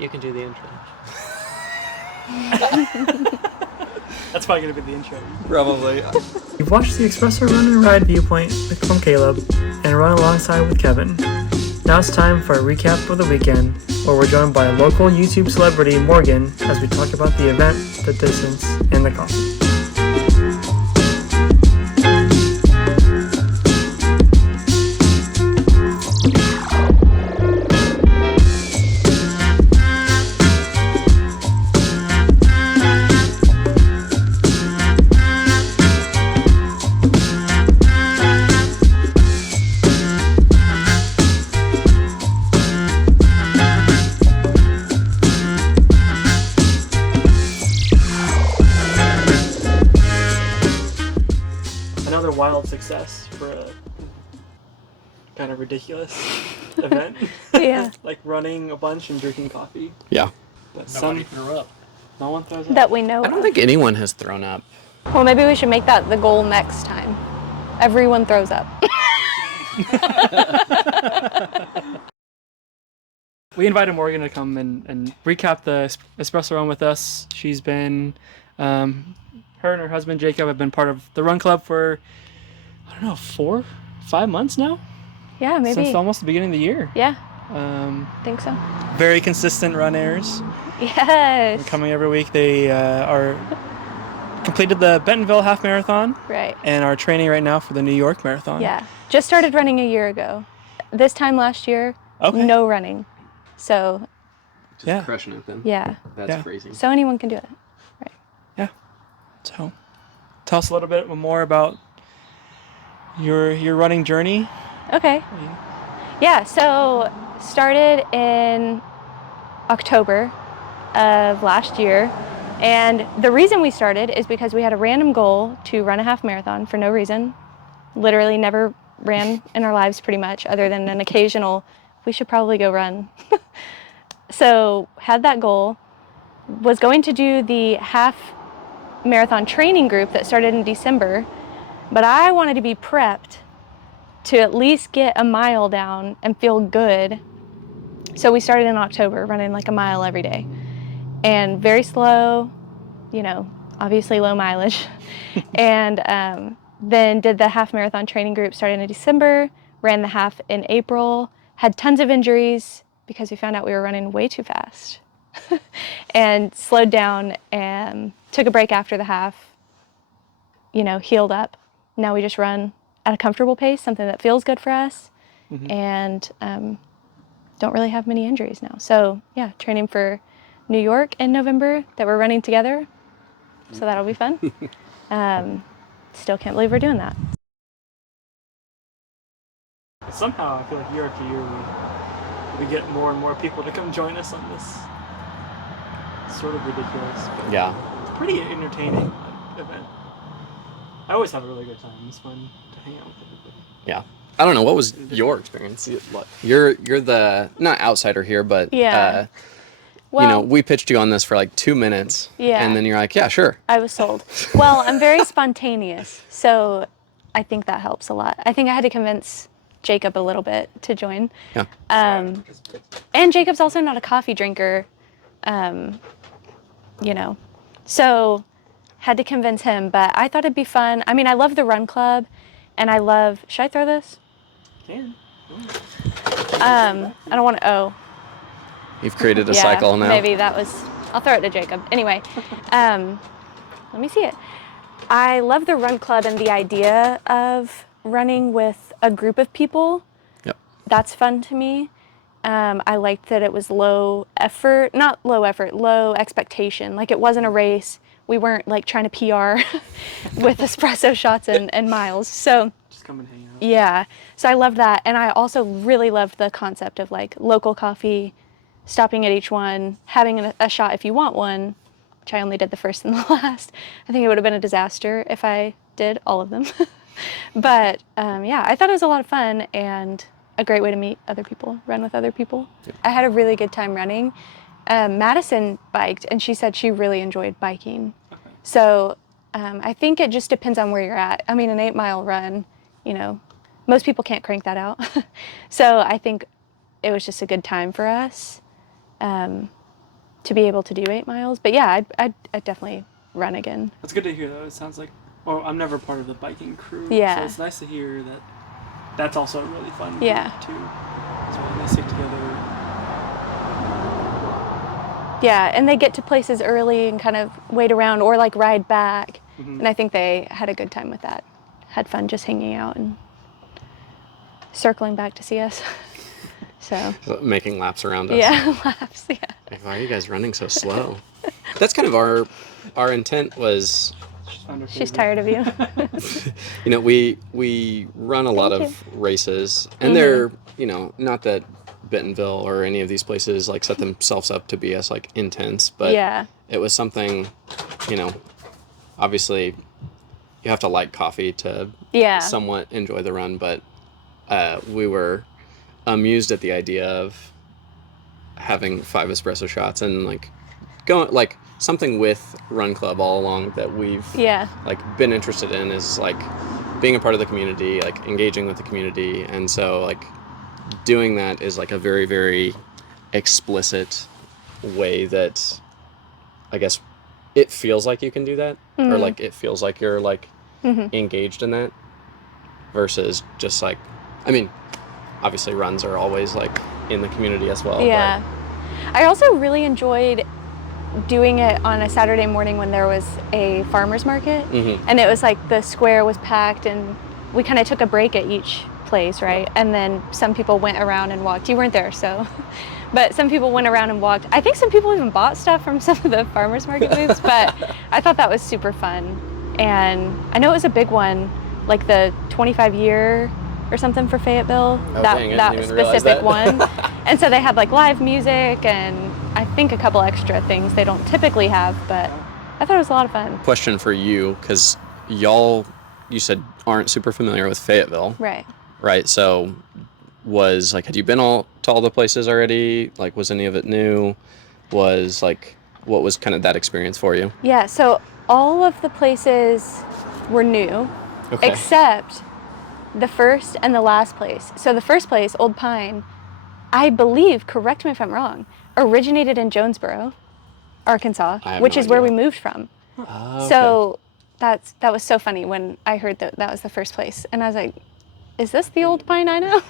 You can do the intro. That's probably going to be the intro. Probably. You've watched the Espresso Run and Ride Viewpoint from Kaleb and run alongside with Kevin. Now it's time for a recap of the weekend, where we're joined by local YouTube celebrity Morgan as we talk about the event, the distance, and the coffee. Another wild success for a kind of ridiculous event. Yeah. Like running a bunch and drinking coffee. Yeah. But Nobody threw up. No one throws up. That we know I don't of. think anyone has thrown up. Well, maybe we should make that the goal next time. Everyone throws up. We invited Morgan to come and recap the Espresso Run with us. She's been, her and her husband Jacob have been part of the run club for, I don't know, 4, 5 months now? Yeah, maybe. Since almost the beginning of the year. Yeah, think so. Very consistent runners. Yes. Coming every week. They are completed the Bentonville half marathon. Right. And are training right now for the New York marathon. Yeah. Just started running a year ago. This time last year, Okay. no running. So, Just Yeah. crushing it then. yeah. That's Yeah. crazy. So anyone can do it. Right. So, tell us a little bit more about your running journey. Okay. Yeah, so started in October of last year. And the reason we started is because we had a random goal to run a half marathon for no reason. Literally never ran in our lives pretty much, other than an occasional, we should probably go run. So had that goal, was going to do the half marathon training group that started in December, but I wanted to be prepped to at least get a mile down and feel good. So we started in October, running like a mile every day. And very slow, you know, obviously low mileage. And then did the half marathon training group starting in December, ran the half in April, had tons of injuries because we found out we were running way too fast. And slowed down and took a break after the half, you know, healed up. Now we just run at a comfortable pace, something that feels good for us, and don't really have many injuries now. So yeah, training for New York in November that we're running together, so that'll be fun. Still can't believe we're doing that. Somehow I feel like year after year we get more and more people to come join us on this sort of ridiculous, but Yeah. pretty entertaining event. I always have a really good time. It's fun to hang out with everybody. Yeah. I don't know. What was your experience? You're the, not outsider here, but, Yeah. you know, we pitched you on this for like 2 minutes. Yeah. And then you're like, yeah, sure. I was sold. Well, I'm very spontaneous, so I think that helps a lot. I think I had to convince Jacob a little bit to join. Yeah. And Jacob's also not a coffee drinker, you know, so had to convince him, but I thought it'd be fun. I mean, I love the run club, and I love, should I throw this? Can. I don't want to, You've created a cycle now. Maybe that was, I'll throw it to Jacob. Anyway, let me see it. I love the run club and the idea of running with a group of people. Yep. That's fun to me. I liked that it was low effort, not low effort, low expectation. Like it wasn't a race. We weren't like trying to PR with espresso shots and miles. So Just come and hang out. yeah, so I loved that. And I also really loved the concept of like local coffee, stopping at each one, having a shot if you want one, which I only did the first and the last. I think it would have been a disaster if I did all of them. But yeah, I thought it was a lot of fun and a great way to meet other people, run with other people. Yep. I had a really good time running. Madison biked, and she said she really enjoyed biking. So I think it just depends on where you're at. I mean, an 8-mile run, you know, most people can't crank that out. So I think it was just a good time for us. to be able to do 8 miles. But yeah, I'd definitely run again. That's good to hear, though. It sounds like, well, I'm never part of the biking crew. Yeah. So it's nice to hear that that's also a really fun group, Yeah. too. As well, they stick together. Yeah, and they get to places early and kind of wait around or like ride back. And I think they had a good time with that. Had fun just hanging out and circling back to see us. So Making laps around us. yeah, laps. Yeah. Like, why are you guys running so slow? That's kind of our intent was, She's tired of you. you know, we run a lot of races, and they're, you know, not that Bentonville or any of these places like set themselves up to be as like intense, but Yeah. it was something, you know, obviously you have to like coffee to Yeah. somewhat enjoy the run, but we were amused at the idea of having 5 espresso shots and like going like something with Run Club all along that we've Yeah. like been interested in is like being a part of the community, like engaging with the community, and so like doing that is like a very, very explicit way that I guess it feels like you can do that, or like it feels like you're like engaged in that, versus just like, I mean, obviously runs are always like in the community as well. Yeah. I also really enjoyed doing it on a Saturday morning when there was a farmer's market, and it was like the square was packed, and we kind of took a break at each place, right? And then some people went around and walked. You weren't there, so, but some people went around and walked. I think some people even bought stuff from some of the farmer's market booths, but I thought that was super fun. And I know it was a big one, like the 25-year or something for Fayetteville, Oh, dang, I that didn't even realize specific that. one. And so they had like live music and I think a couple extra things they don't typically have, but I thought it was a lot of fun. Question for you, because y'all, you said, aren't super familiar with Fayetteville, Right. right? So was like, had you been to all the places already? Like, was any of it new? Was like, what was kind of that experience for you? Yeah, so all of the places were new, Okay. except the first and the last place. So the first place, Old Pine, I believe, correct me if I'm wrong, originated in Jonesboro, Arkansas, I have which no is where we idea. moved from. Oh, okay. So that was so funny when I heard that was the first place. And I was like, is this the Old Pine I know?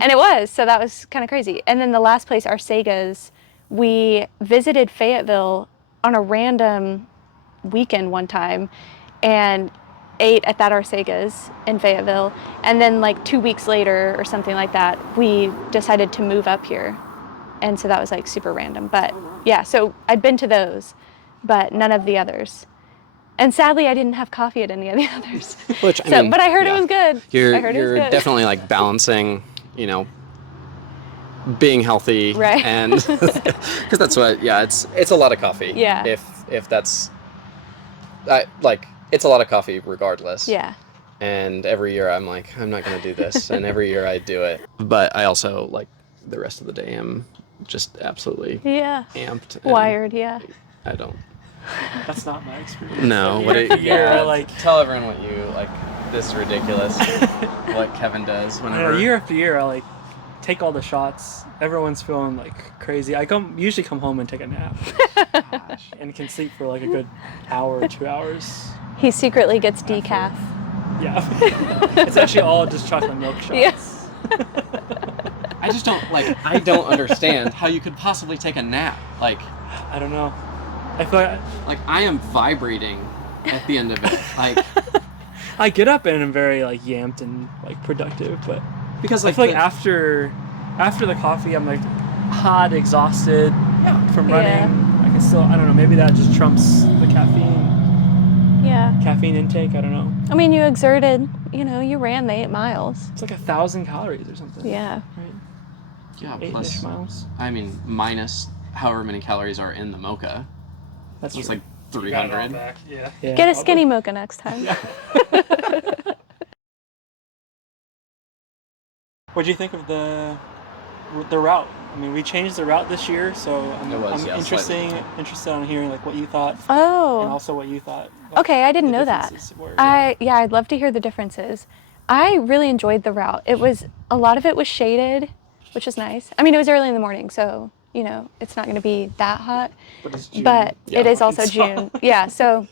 And it was, so that was kind of crazy. And then the last place, Arcega's, we visited Fayetteville on a random weekend one time and ate at that Arcega's in Fayetteville. And then like 2 weeks later or something like that, we decided to move up here. And so that was like super random. But yeah, so I'd been to those, but none of the others. And sadly, I didn't have coffee at any of the others. Which, I mean, but I heard yeah. it was good. I heard it You're was good. definitely like balancing, you know, being healthy, Right. and because that's what, yeah, it's a lot of coffee. Yeah. If that's, like, it's a lot of coffee regardless. Yeah. And every year I'm like, I'm not gonna do this, and every year I do it. But I also like the rest of the day am just absolutely Yeah. amped. and Wired, yeah. I don't. That's not my experience. No. What? Yeah, like tell everyone what you like. This is ridiculous. What Kevin does I don't whenever. know, year after year, I like take all the shots. Everyone's feeling like crazy. I usually come home and take a nap, and can sleep for like a good hour or 2 hours. He secretly gets decaf. Yeah, it's actually all just chocolate milk shots. Yes. I just don't like. I don't understand how you could possibly take a nap. Like I don't know. I feel like I am vibrating at the end of it. Like I get up and I'm very like yamped and like productive, but because I like feel like after the coffee, I'm like hot, exhausted from running. Yeah. I can still, I don't know, maybe that just trumps the Yeah. caffeine intake. I don't know. I mean, you exerted, you ran the 8 miles. It's like 1,000 calories or something. Yeah. Right. yeah, 8-ish plus miles. I mean minus however many calories are in the mocha. That's It's true. like 300. Yeah. Get a skinny mocha next time. What do you think of the route? I mean, we changed the route this year, so I'm interested on hearing like what you thought, and Oh. also what you thought. Like, Okay, I didn't the know that. differences were. I'd love to hear the differences. I really enjoyed the route. A lot of it was shaded, which is nice. I mean, it was early in the morning, so it's not going to be that hot. But it's June. But Yeah. it is also It's June. Yeah, so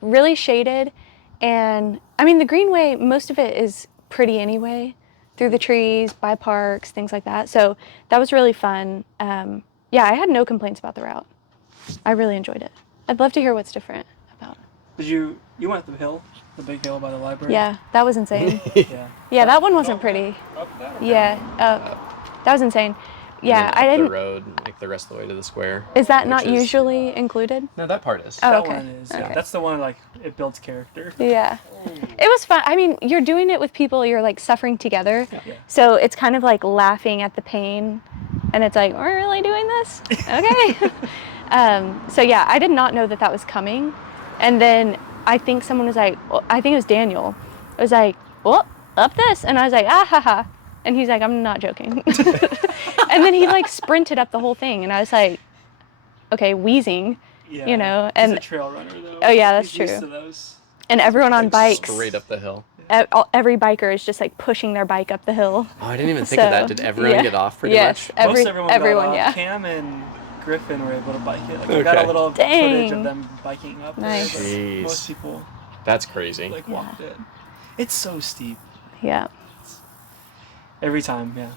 really shaded. And I mean, the Greenway, most of it is pretty anyway, through the trees, by parks, things like that. So that was really fun. Yeah, I had no complaints about the route. I really enjoyed it. I'd love to hear what's different about it. Did you went up the hill, the big hill by the library? Yeah, that was insane. Yeah. Yeah, that one wasn't pretty. Up that or Yeah, down? that was insane. Yeah, And I then up didn't. the road, like the rest of the way to the square. Is that which not is- usually included? No, that part is. Oh, That okay. one is. Yeah, Okay. that's the one like it builds character. Yeah. It was fun. I mean, you're doing it with people, you're like suffering together. Yeah. So it's kind of like laughing at the pain. And it's like, we're really doing this? Okay. So yeah, I did not know that that was coming. And then I think someone was like, I think it was Daniel. It was like, well, up this. And I was like, ah, ha, ha. And he's like, I'm not joking. And then he like sprinted up the whole thing. And I was like, okay, wheezing, Yeah. and He's a trail runner though. Oh, yeah, that's He's used true. to those. and everyone on Like, bikes, straight up the hill. every biker is just like pushing their bike up the hill. Oh, I didn't even think of that. Did everyone yeah. get off pretty Yes, much? Most everyone everyone, got off. yeah. Cam and Griffin were able to bike it. Like, we got Okay. a little footage Dang. of them biking up Nice. there. But Jeez. most people That's crazy. like walked it. It's so steep. Yeah. Every time, yeah.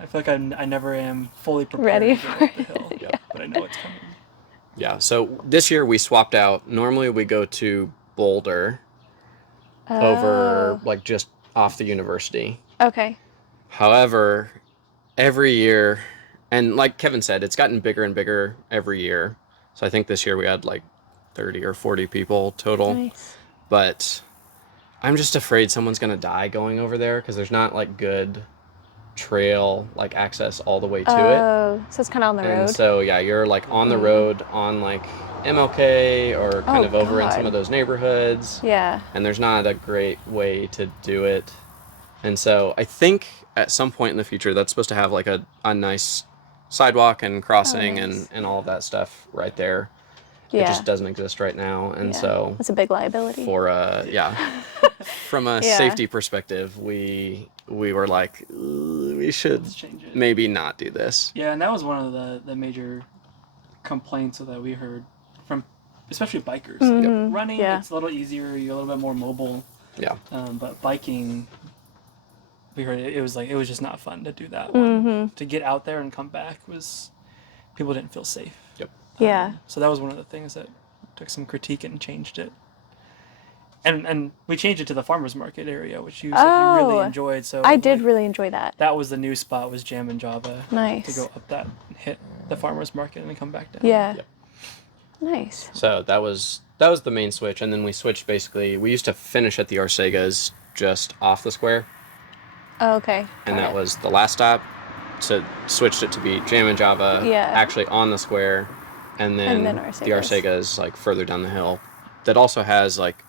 I feel like I never am fully prepared Ready to get for up the hill, it. Yeah. but I know it's coming. Yeah. So this year we swapped out. Normally we go to Boulder over like just off the university. Okay. However, every year, and like Kevin said, it's gotten bigger and bigger every year. So I think this year we had like 30 or 40 people total. Nice. But I'm just afraid someone's going to die going over there because there's not like good trail like access all the way to it. Oh, so it's kind of on the And road. so yeah, you're like on the road on like MLK or kind Oh, of over in some God. of those neighborhoods. Yeah. And there's not a great way to do it. And so I think at some point in the future that's supposed to have like a nice sidewalk and crossing nice. and all of that stuff right there. It Yeah. just doesn't exist right now. And Yeah. so That's a big liability. for from a Yeah. safety perspective, we were like, we should Let's change it. maybe not do this. Yeah, and that was one of the major complaints that we heard from especially bikers. Mhm. Like, running, Yeah. it's a little easier, you're a little bit more mobile. Yeah. But biking, we heard it was just not fun to do that one. Mhm. To get out there and come back was, people didn't feel safe. Yep. Yeah. So that was one of the things that took some critique and changed it. And we changed it to the farmers market area, which you said you really Oh, enjoyed. So I did like, really enjoy that. that was the new spot, was Jam and Java. Nice. To go up that, hit the farmers market, and then come back down. Yeah. Yep. Nice. So that was the main switch, and then we switched basically. We used to finish at the Arcegas just off the square, Oh, okay. and Got that it. was the last stop. So switched it to be Jam and Java, Yeah. actually on the square, and then then the Arcegas. Arcegas like further down the hill. That also has like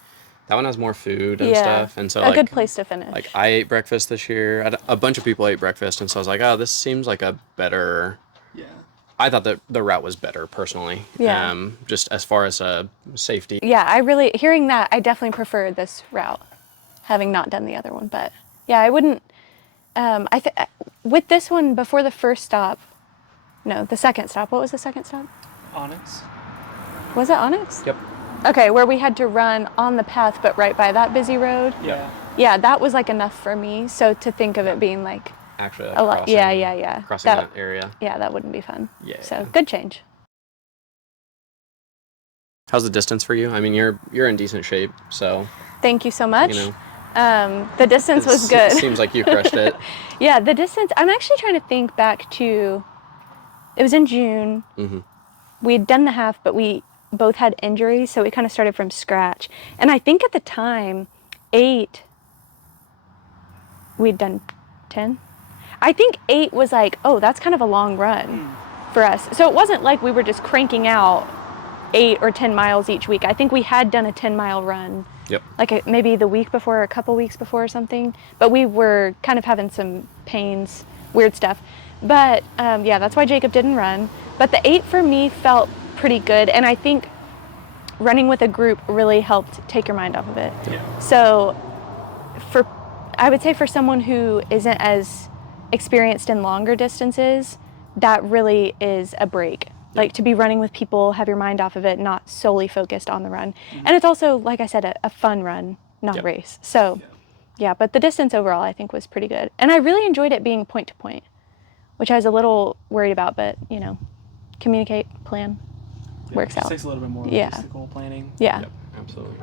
that one has more food and Yeah. stuff, and so a like good place to finish. like I ate breakfast this year. A bunch of people ate breakfast, and so I was like, oh, this seems like a better. Yeah. I thought that the route was better personally. Yeah. Just as far as safety. Yeah, hearing that, I definitely prefer this route, having not done the other one. But yeah, I wouldn't. With this one, before the first stop, no, the second stop. What was the second stop? Onyx. Was it Onyx? Yep. Okay, where we had to run on the path, but right by that busy road. Yeah. Yeah, that was like enough for me. So to think of it being like Actually, like a lot, crossing, yeah. crossing that area. Yeah, that wouldn't be fun. Yeah. So good change. How's the distance for you? I mean, you're in decent shape, so Thank you so much. you know. The distance was It good. seems like you crushed it. Yeah, the distance. I'm actually trying to think back to. It was in June. Hmm. We'd done the half, but we both had injuries, so we kind of started from scratch. And I think at the time, 8. We'd done 10. I think 8 was like, oh, that's kind of a long run for us. So it wasn't like we were just cranking out 8 or 10 miles each week. I think we had done a 10-mile run. Yep. Like maybe the week before or a couple weeks before or something. But we were kind of having some pains, weird stuff. But yeah, that's why Jacob didn't run. But the 8 for me felt pretty good. And I think running with a group really helped take your mind off of it. Yeah. So I would say for someone who isn't as experienced in longer distances, that really is a break. Like to be running with people, have your mind off of it, not solely focused on the run. And it's also, like I said, a fun run, not a race. So yeah, but the distance overall I think was pretty good. And I really enjoyed it being point to point, which I was a little worried about, but you know, communicate, plan, works out. It takes a little bit more logistical planning. Yeah. Yep, absolutely.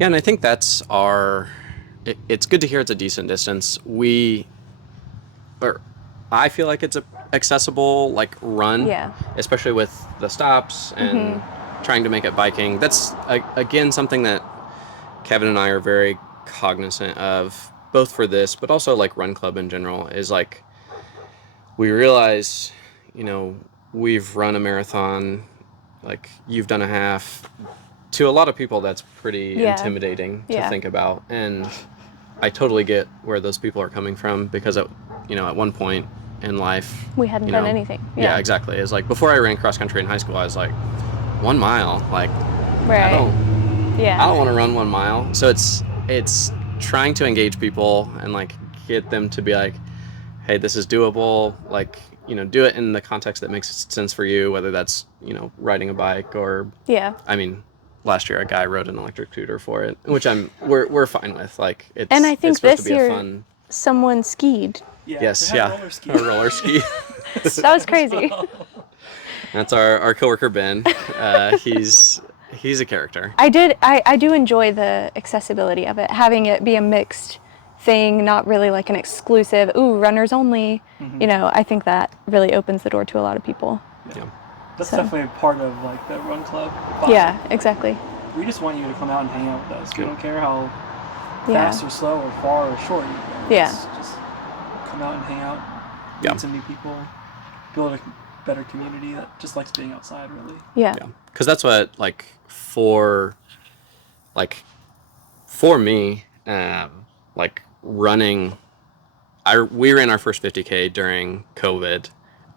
Yeah, and I think that's it's good to hear it's a decent distance. I feel like it's a accessible like run, especially with the stops and trying to make it biking. That's again something that Kevin and I are very cognizant of, both for this but also like Run Club in general, is like we realize, you know, we've run a marathon, like you've done a half. To a lot of people that's pretty intimidating to think about, and I totally get where those people are coming from, because at one point in life we hadn't done anything. Yeah, exactly. It's like before I ran cross country in high school, I was like, 1 mile, like I don't want to run 1 mile. So it's trying to engage people and like get them to be like, hey, this is doable, like, you know, do it in the context that makes sense for you, whether that's, you know, riding a bike or I mean, last year a guy rode an electric scooter for it, which we're fine with. Like it's, and I think it's supposed this to be year a fun. Someone skied. Yes, a roller ski. That was crazy. That's our coworker Ben. He's a character. I do enjoy the accessibility of it, having it be a mixed thing, not really like an exclusive, runners only. You know, I think that really opens the door to a lot of people. Yeah. That's definitely a part of like the Run Club vibe. Yeah, exactly. We just want you to come out and hang out with us. We don't care how fast or slow or far or short you go. Just come out and hang out, meet some new people, build a better community that just likes being outside, really. Yeah. Because that's what, like, for me, like running, we ran our first 50K during COVID.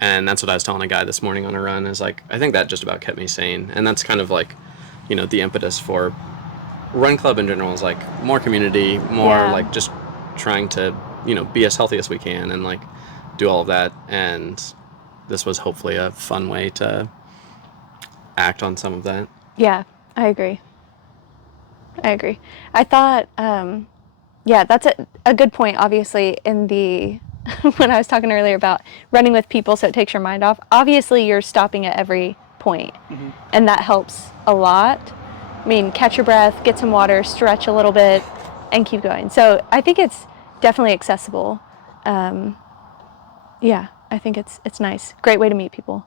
And that's what I was telling a guy this morning on a run, is like, I think that just about kept me sane. And that's kind of like, you know, the impetus for Run Club in general, is like more community, more like just trying to, you know, be as healthy as we can and like do all of that. And this was hopefully a fun way to act on some of that. Yeah, I agree. I thought, that's a good point, obviously, in the when I was talking earlier about running with people so it takes your mind off. Obviously, you're stopping at every point, and that helps a lot. I mean, catch your breath, get some water, stretch a little bit, and keep going. So I think it's definitely accessible. I think it's nice. Great way to meet people.